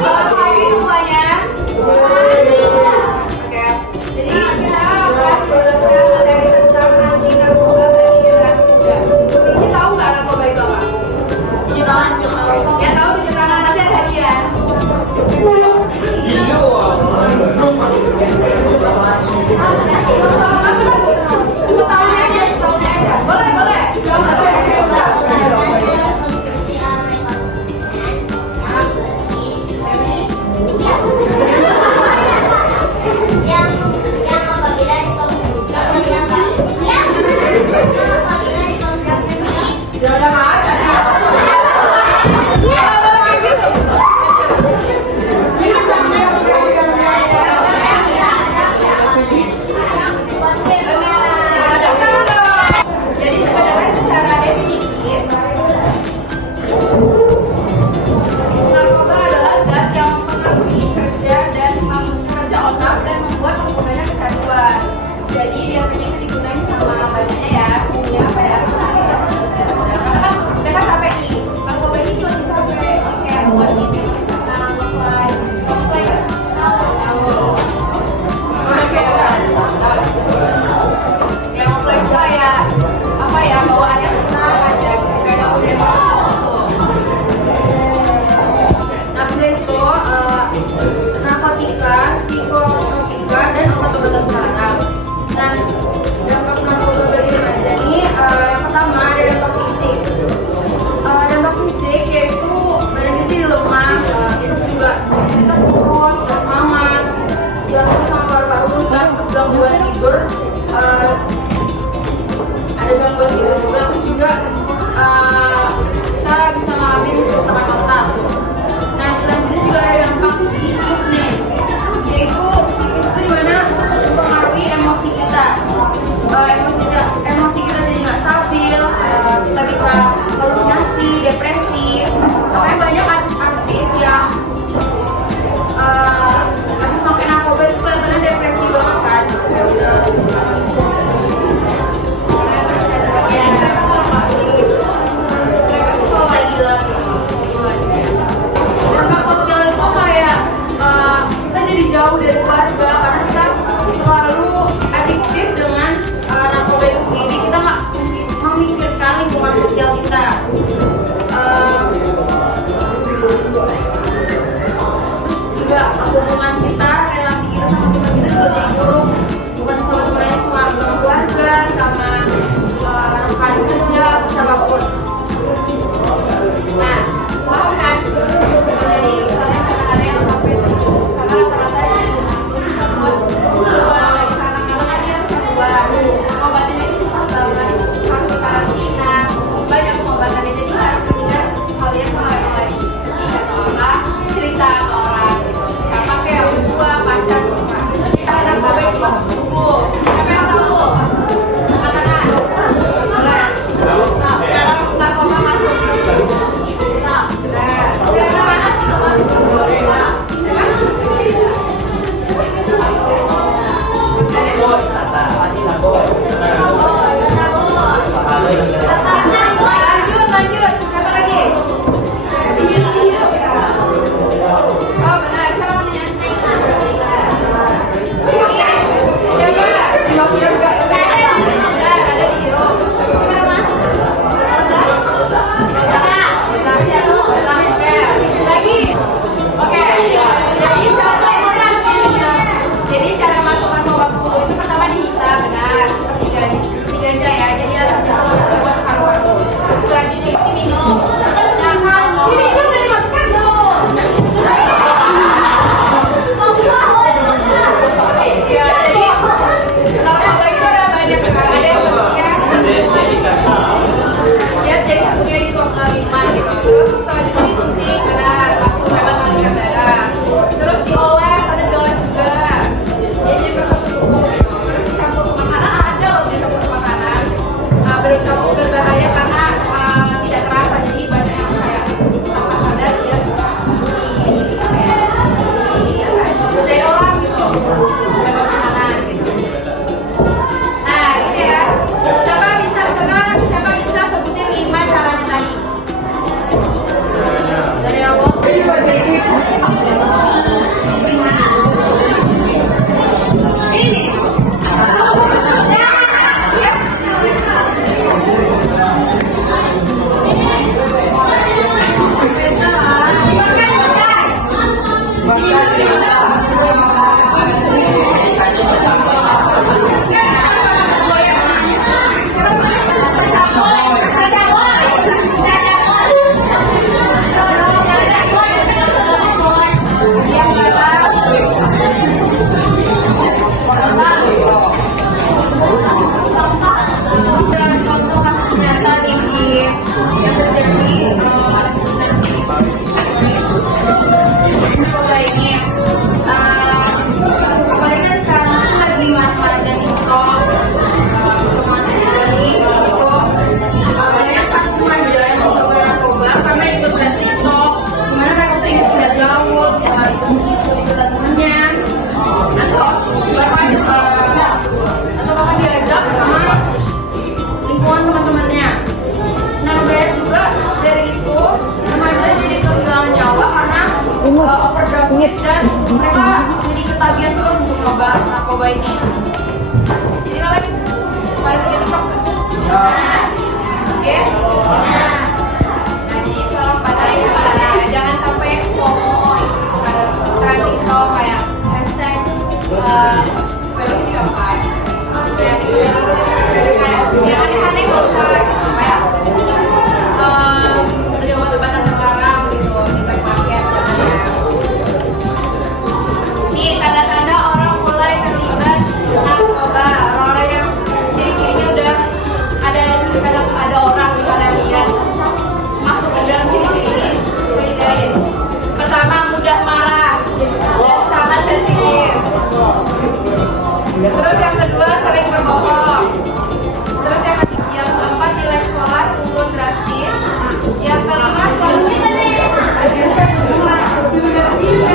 Selamat pagi semuanya. Oke. Jadi kita akan belajar materi tentang anti narkoba bagi generasi muda. Sebelumnya tahu nggak narkoba itu apa? Yang tahu tunjuk tangan, nanti ada hadiah. Setahunnya aja. Boleh. ikut lihat TikTok, gimana mereka tuh ikut lihat laut, ikut temennya, atau bahkan diajak sama lingkungan teman-temannya. Nah, banyak juga dari itu remaja jadi kehilangan nyawa karena overdosis dan mereka jadi ketagihan terus untuk nyoba narkoba ini. Jadi kalian punya TikTok nggak? Oke? Nah, jadi tolong patahin ya, jangan sampai FOMO ikutan TikTok kayak hashtag veloci di kapan. Dan kayak yang aneh-aneh nggak usah gitu, kayak beli obat-obatan terlarang gitu di black market biasanya. Nih tanda-tanda orang mulai terlibat narkoba, orang-orang yang ciri-cirinya udah ada orang di kalian lihat masuk ke dalam ciri-ciri ini. Ciri-ciri pertama, mudah marah dan sangat sensitif. Terus yang kedua, sering berbohong. Terus yang keempat, nilai sekolah turun drastis. Yang kelima,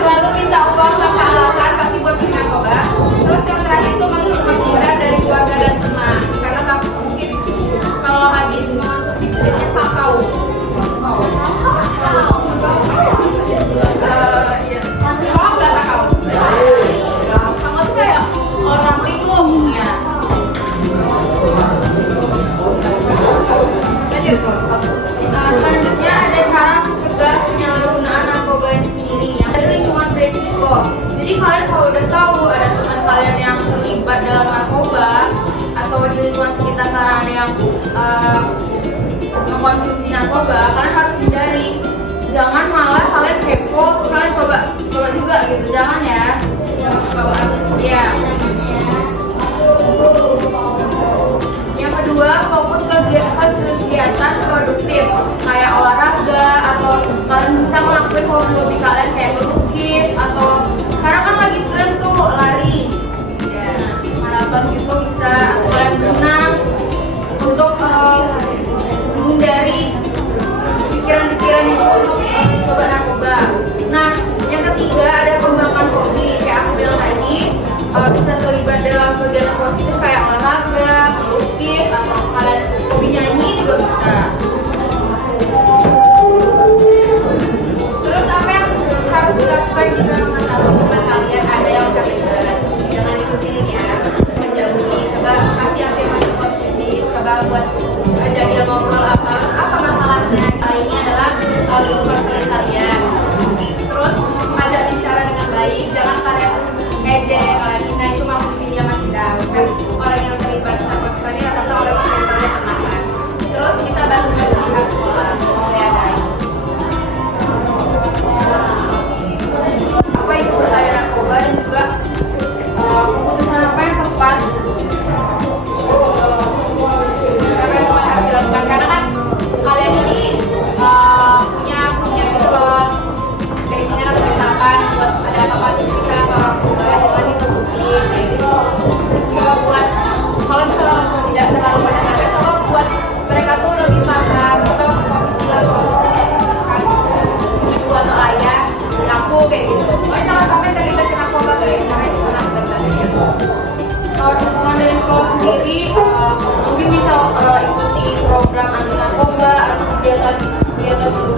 selalu minta uang tanpa alasan pasti buat beli narkoba. Terus yang terakhir itu menghindar dari keluarga dan teman karena takut mungkin kalau habis mengonsumsi duitnya sakau. Iya. Kalau nggak sakau. Sakau tuh kayak orang linglung ya. Lanjut. Selanjutnya ada cara mencegah penyalahgunaan narkoba sendiri yang dari lingkungan beresiko. Jadi kalian kalau udah tahu ada teman kalian yang terlibat dalam narkoba atau di lingkungan sekitar kalian ada yang mengkonsumsi narkoba, kalian harus hindari. Jangan malah kalian kepo, kalian coba juga gitu. Jangan ya. Bawa habis ya. Yang kedua, fokus ke kegiatan produktif kayak olahraga atau kalian bisa ngelakuin hobi kalian kayak melukis atau sekarang kan lagi tren tuh lari ya, maraton gitu bisa kalian berenang untuk menghindari pikiran-pikiran itu untuk coba narkoba. Nah, yang ketiga ada pengembangan hobi kayak aku bilang tadi, bisa terlibat dalam kegiatan positif kayak olahraga, melukis, atau kalian hobi nyanyi juga bisa. Terus apa yang harus dilakukan jika mengetahui teman kalian ada yang terlibat? Jangan ikutin ya, menjauhi. Coba kasih afirmasi positif, coba buat ajak dia ngobrol apa masalahnya. Ini adalah konseling kalian. Terus ajak bicara dengan baik, jangan kalian ejek, kalian hina, itu malah bikin dia makin down kan. Orang yang terlibat narkoba ini adalah orang yang terlibat teman. Terus kita bantu pihak sekolah ya guys. Apa itu bahaya narkoba dan juga keputusan apa yang tepat harus dilakukan, karena kan kalian ini punya gitu loh basicnya atau misalkan buat ada kapasitas kita atau orang tua jangan ditutupi kayak gitu. Coba buat kalau misalnya tidak terlalu banyak capek, coba buat mereka tuh lebih paham atau positif lah kan ibu atau ayah dan aku kayak gitu. Pokoknya jangan sampai terlibat dengan narkoba guys, karena itu sangat berbahaya. Kalau dukungan dari sekolah sendiri mungkin bisa ikuti program anti narkoba atau kegiatan mendukung